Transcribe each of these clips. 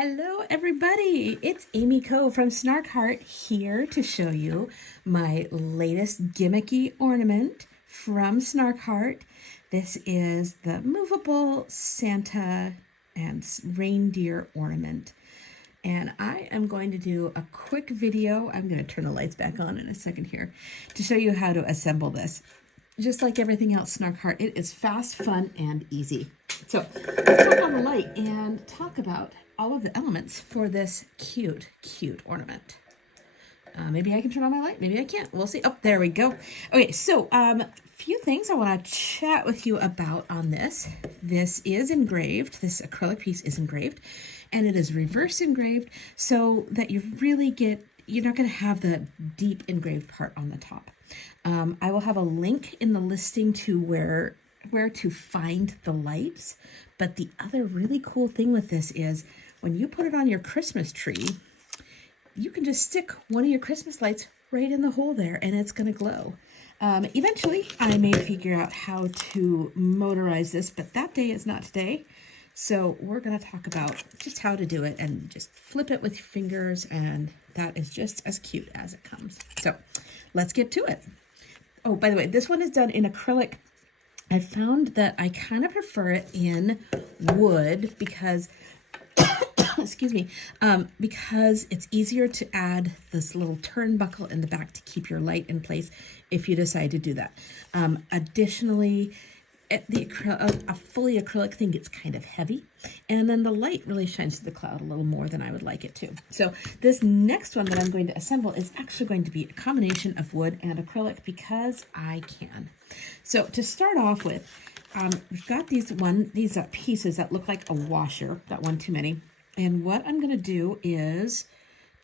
Hello everybody, it's Amy Coe from Snark Heart here to show you my latest gimmicky ornament from Snark Heart. This is the movable Santa and reindeer ornament. And I am going to do a quick video. I'm going to turn the lights back on in a second here to show you how to assemble this. Just like everything else Snark Heart, it is fast, fun, and easy. So let's turn on the light and talk about all of the elements for this cute ornament. Maybe I can turn on my light, maybe I can't. We'll see. Oh, there we go. Okay, so few things I want to chat with you about on this. This is engraved. This acrylic piece is engraved, and it is reverse engraved so that you really get, you're not going to have the deep engraved part on the top. I will have a link in the listing to where to find the lights. But the other really cool thing with this is when you put it on your Christmas tree, you can just stick one of your Christmas lights right in the hole there and it's going to glow. Eventually, I may figure out how to motorize this, but that day is not today. So we're going to talk about just how to do it and just flip it with your fingers, and that is just as cute as it comes. So let's get to it. Oh, by the way, this one is done in acrylic. I found that I kind of prefer it in wood because, excuse me, because it's easier to add this little turnbuckle in the back to keep your light in place if you decide to do that. Additionally, a fully acrylic thing gets kind of heavy, and then the light really shines through the cloud a little more than I would like it to. So this next one that I'm going to assemble is actually going to be a combination of wood and acrylic because I can. So to start off with, we've got these pieces that look like a washer. Got one too many. And what I'm going to do is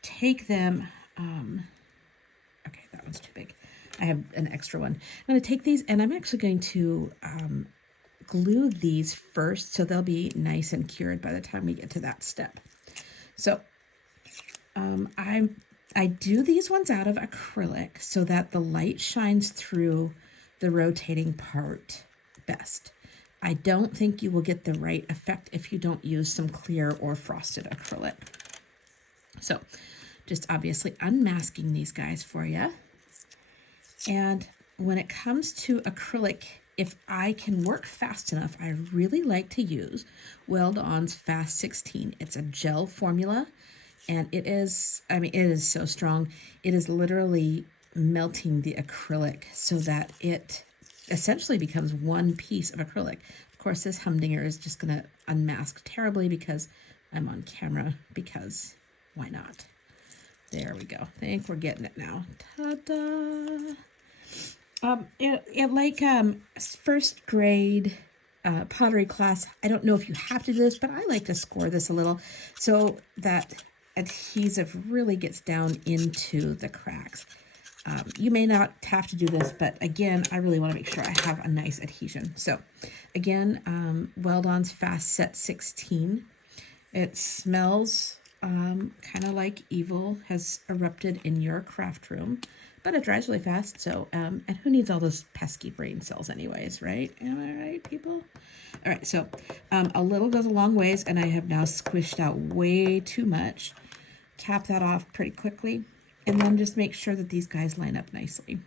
take them. Okay, that one's too big. I have an extra one. I'm going to take these and I'm actually going to glue these first so they'll be nice and cured by the time we get to that step. So I do these ones out of acrylic so that the light shines through the rotating part best. I don't think you will get the right effect if you don't use some clear or frosted acrylic. So just obviously unmasking these guys for you. And when it comes to acrylic, if I can work fast enough, I really like to use Weld On's Fast 16. It's a gel formula, and it is so strong. It is literally melting the acrylic so that it essentially becomes one piece of acrylic. Of course, this humdinger is just going to unmask terribly because I'm on camera, because why not? There we go. I think we're getting it now. Ta-da! First grade pottery class, I don't know if you have to do this, but I like to score this a little so that adhesive really gets down into the cracks. You may not have to do this, but again, I really want to make sure I have a nice adhesion. So again, Weld On's Fast Set 16. It smells kind of like evil has erupted in your craft room, but it dries really fast. So, and who needs all those pesky brain cells anyways, right? Am I right, people? All right, so a little goes a long ways, and I have now squished out way too much. Cap that off pretty quickly, and then just make sure that these guys line up nicely.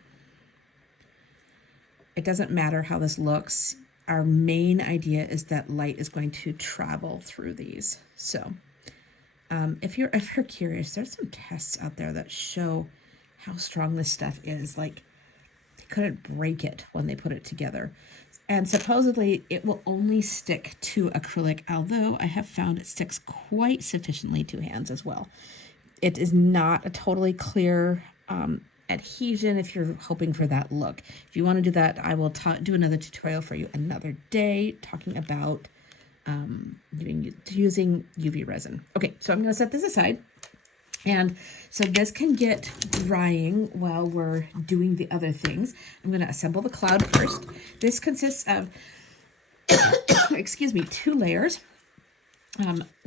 It doesn't matter how this looks. Our main idea is that light is going to travel through these. So if you're curious, there's some tests out there that show how strong this stuff is. Like, they couldn't break it when they put it together. And supposedly it will only stick to acrylic, although I have found it sticks quite sufficiently to hands as well. It is not a totally clear adhesion if you're hoping for that look. If you want to do that, I will do another tutorial for you another day talking about using UV resin. Okay, so I'm going to set this aside. And so this can get drying while we're doing the other things. I'm going to assemble the cloud first. This consists of, excuse me, 2 layers.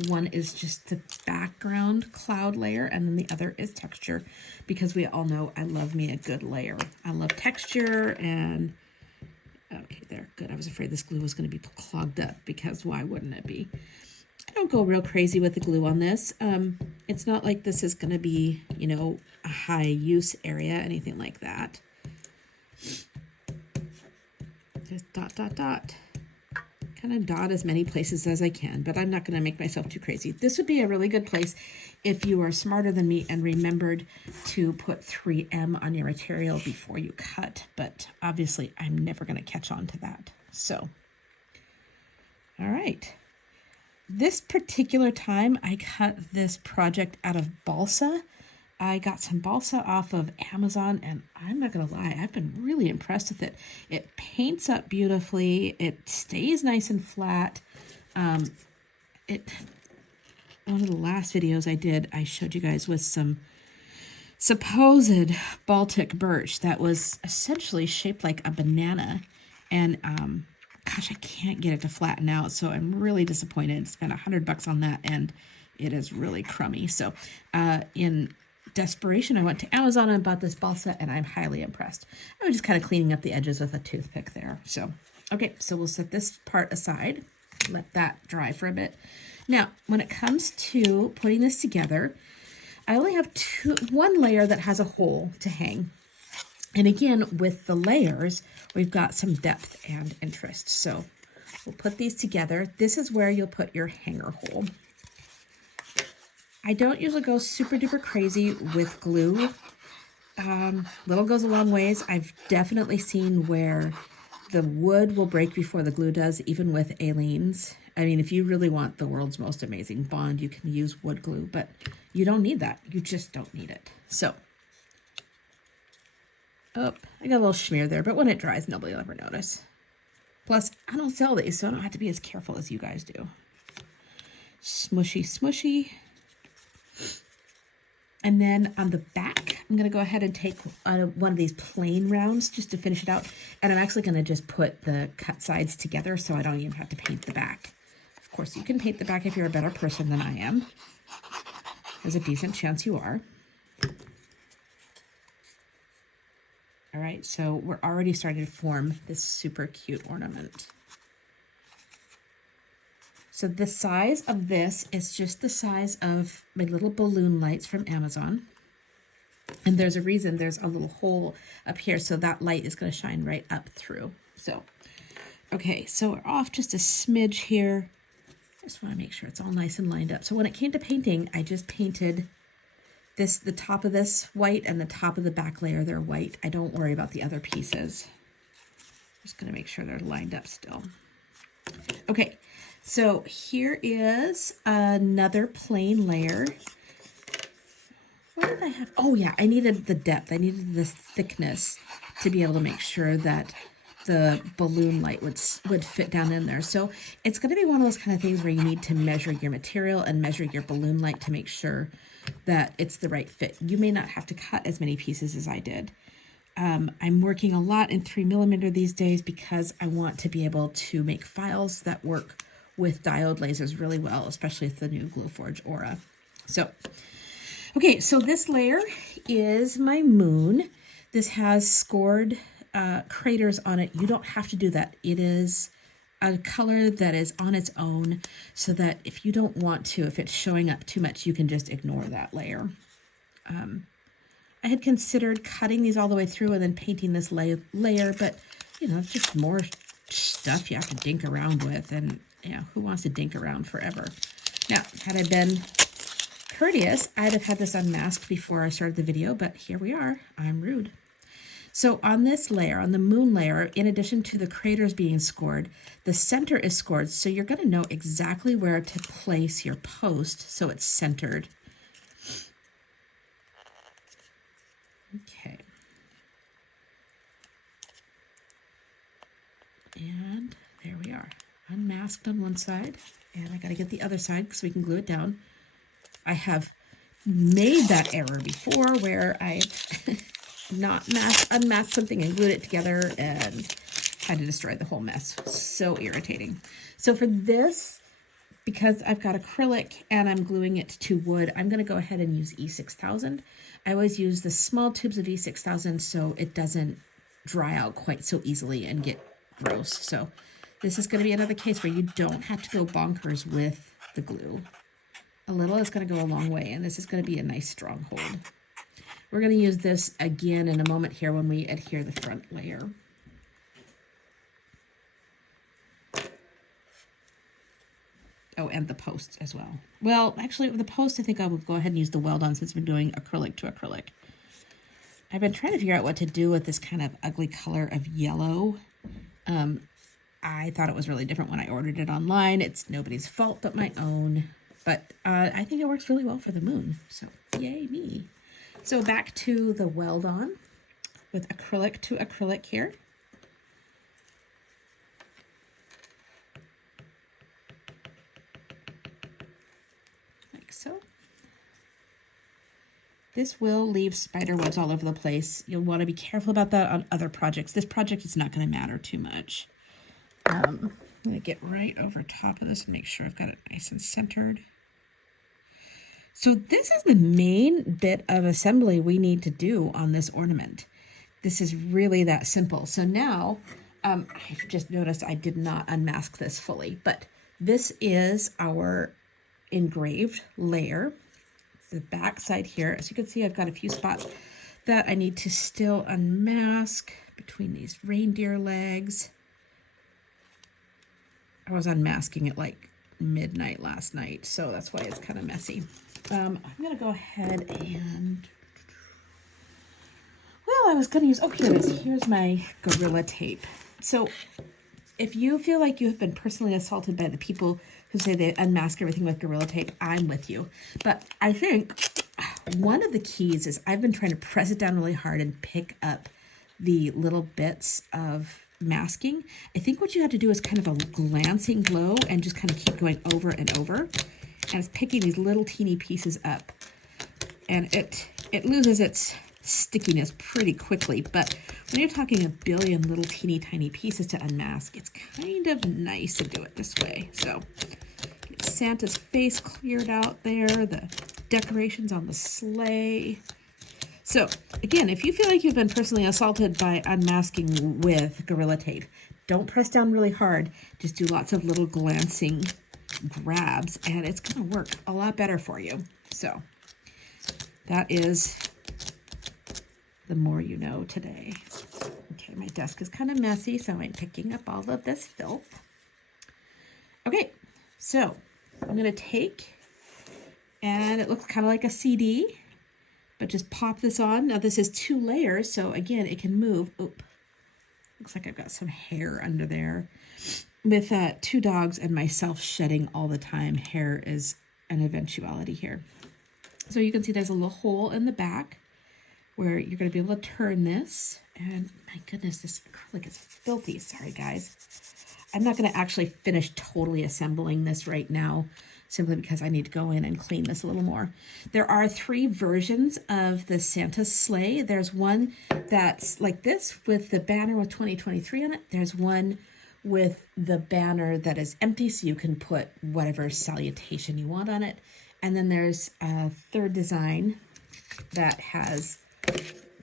One is just the background cloud layer, and then the other is texture, because we all know I love me a good layer. I love texture, and okay, there, good. I was afraid this glue was going to be clogged up, because why wouldn't it be? don't go real crazy with the glue on this. It's not like this is going to be, you know, a high use area, anything like that. Just dot, dot, dot. Kind of dot as many places as I can, but I'm not going to make myself too crazy. This would be a really good place if you are smarter than me and remembered to put 3M on your material before you cut, but obviously I'm never going to catch on to that. So, all right. This particular time I cut this project out of balsa. I got some balsa off of Amazon, and I'm not going to lie, I've been really impressed with it. It paints up beautifully. It stays nice and flat. One of the last videos I did, I showed you guys with some supposed Baltic birch that was essentially shaped like a banana. And gosh, I can't get it to flatten out, so I'm really disappointed. Spent $100 on that, and it is really crummy. So in desperation, I went to Amazon and bought this balsa, and I'm highly impressed. I was just kind of cleaning up the edges with a toothpick there. So, okay, so we'll set this part aside, let that dry for a bit. Now, when it comes to putting this together, I only have one layer that has a hole to hang. And again, with the layers, we've got some depth and interest. So we'll put these together. This is where you'll put your hanger hole. I don't usually go super duper crazy with glue. Little goes a long ways. I've definitely seen where the wood will break before the glue does, even with Aleene's. I mean, if you really want the world's most amazing bond, you can use wood glue, but you don't need that. You just don't need it. So, oh, I got a little smear there, but when it dries, nobody will ever notice. Plus, I don't sell these, so I don't have to be as careful as you guys do. Smushy, smushy. And then on the back, I'm going to go ahead and take one of these plain rounds just to finish it out. And I'm actually going to just put the cut sides together so I don't even have to paint the back. Of course, you can paint the back if you're a better person than I am. There's a decent chance you are. All right, so we're already starting to form this super cute ornament. So the size of this is just the size of my little balloon lights from Amazon. And there's a reason there's a little hole up here, so that light is going to shine right up through. So, okay, so we're off just a smidge here. I just want to make sure it's all nice and lined up. So when it came to painting, I just painted the top of this white and the top of the back layer, they're white. I don't worry about the other pieces. Just going to make sure they're lined up still. Okay. So here is another plain layer. What did I have? Oh yeah, I needed the depth. I needed the thickness to be able to make sure that the balloon light would fit down in there. So it's going to be one of those kind of things where you need to measure your material and measure your balloon light to make sure that it's the right fit. You may not have to cut as many pieces as I did. I'm working a lot in 3mm these days because I want to be able to make files that work with diode lasers really well, especially with the new Glowforge Aura. So, okay, so this layer is my moon. This has scored craters on it. You don't have to do that. It is a color that is on its own so that if you don't want to, if it's showing up too much, you can just ignore that layer. I had considered cutting these all the way through and then painting this layer, but, you know, it's just more stuff you have to dink around with, and you know, who wants to dink around forever? Now, had I been courteous, I'd have had this unmasked before I started the video, but here we are. I'm rude. So on this layer, on the moon layer, in addition to the craters being scored, the center is scored, so you're going to know exactly where to place your post so it's centered. Okay. And there we are. Unmasked on one side, and I got to get the other side so we can glue it down. I have made that error before where I not unmasked something and glued it together and had to destroy the whole mess. So irritating. So for this, because I've got acrylic and I'm gluing it to wood, I'm going to go ahead and use E6000. I always use the small tubes of E6000 so it doesn't dry out quite so easily and get gross. So this is going to be another case where you don't have to go bonkers with the glue. A little is going to go a long way, and this is going to be a nice stronghold. We're going to use this again in a moment here when we adhere the front layer. Oh, and the post as well. Well, actually, with the post, I think I will go ahead and use the weld-on since we're doing acrylic to acrylic. I've been trying to figure out what to do with this kind of ugly color of yellow. I thought it was really different when I ordered it online. It's nobody's fault but my own. But I think it works really well for the moon. So, yay me. So back to the weld-on with acrylic to acrylic here. Like so. This will leave spider webs all over the place. You'll want to be careful about that on other projects. This project is not going to matter too much. I'm going to get right over top of this and make sure I've got it nice and centered. So this is the main bit of assembly we need to do on this ornament. This is really that simple. So now, I've just noticed I did not unmask this fully, but this is our engraved layer. The back side here. As you can see, I've got a few spots that I need to still unmask between these reindeer legs. I was unmasking it like midnight last night, so that's why it's kind of messy. I'm going to go ahead and, well, I was going to use, oh, here it is. Here's my Gorilla Tape. So if you feel like you have been personally assaulted by the people who say they unmask everything with Gorilla Tape, I'm with you. But I think one of the keys is I've been trying to press it down really hard and pick up the little bits of masking. I think what you have to do is kind of a glancing blow and just kind of keep going over and over. And it's picking these little teeny pieces up. And it loses its stickiness pretty quickly. But when you're talking a billion little teeny tiny pieces to unmask, it's kind of nice to do it this way. So get Santa's face cleared out there, the decorations on the sleigh. So again, if you feel like you've been personally assaulted by unmasking with Gorilla Tape, don't press down really hard. Just do lots of little glancing grabs and it's going to work a lot better for you. So that is the more you know today. Okay, my desk is kind of messy, so I'm picking up all of this filth. Okay, so I'm going to take, and it looks kind of like a CD, but just pop this on. Now this is 2 layers, so again, it can move. Oop, looks like I've got some hair under there. With 2 dogs and myself shedding all the time, hair is an eventuality here. So you can see there's a little hole in the back where you're going to be able to turn this. And my goodness, this acrylic is filthy. Sorry, guys. I'm not going to actually finish totally assembling this right now, simply because I need to go in and clean this a little more. There are 3 versions of the Santa sleigh. There's one that's like this with the banner with 2023 on it. There's one with the banner that is empty, so you can put whatever salutation you want on it. And then there's a 3rd design that has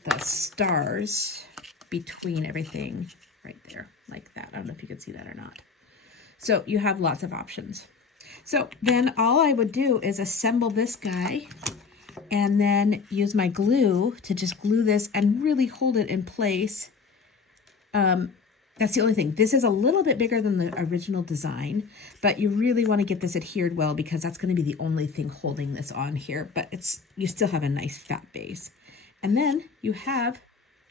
the stars between everything right there, like that. I don't know if you can see that or not. So you have lots of options. So then all I would do is assemble this guy and then use my glue to just glue this and really hold it in place. That's the only thing. This is a little bit bigger than the original design, but you really want to get this adhered well because that's going to be the only thing holding this on here, but you still have a nice fat base. And then you have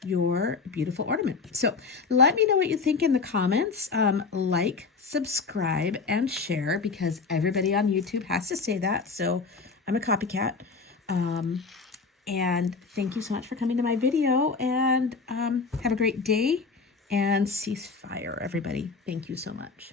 your beautiful ornament. So let me know what you think in the comments. Like, subscribe, and share because everybody on YouTube has to say that. So I'm a copycat. And thank you so much for coming to my video and have a great day. And cease fire, everybody. Thank you so much.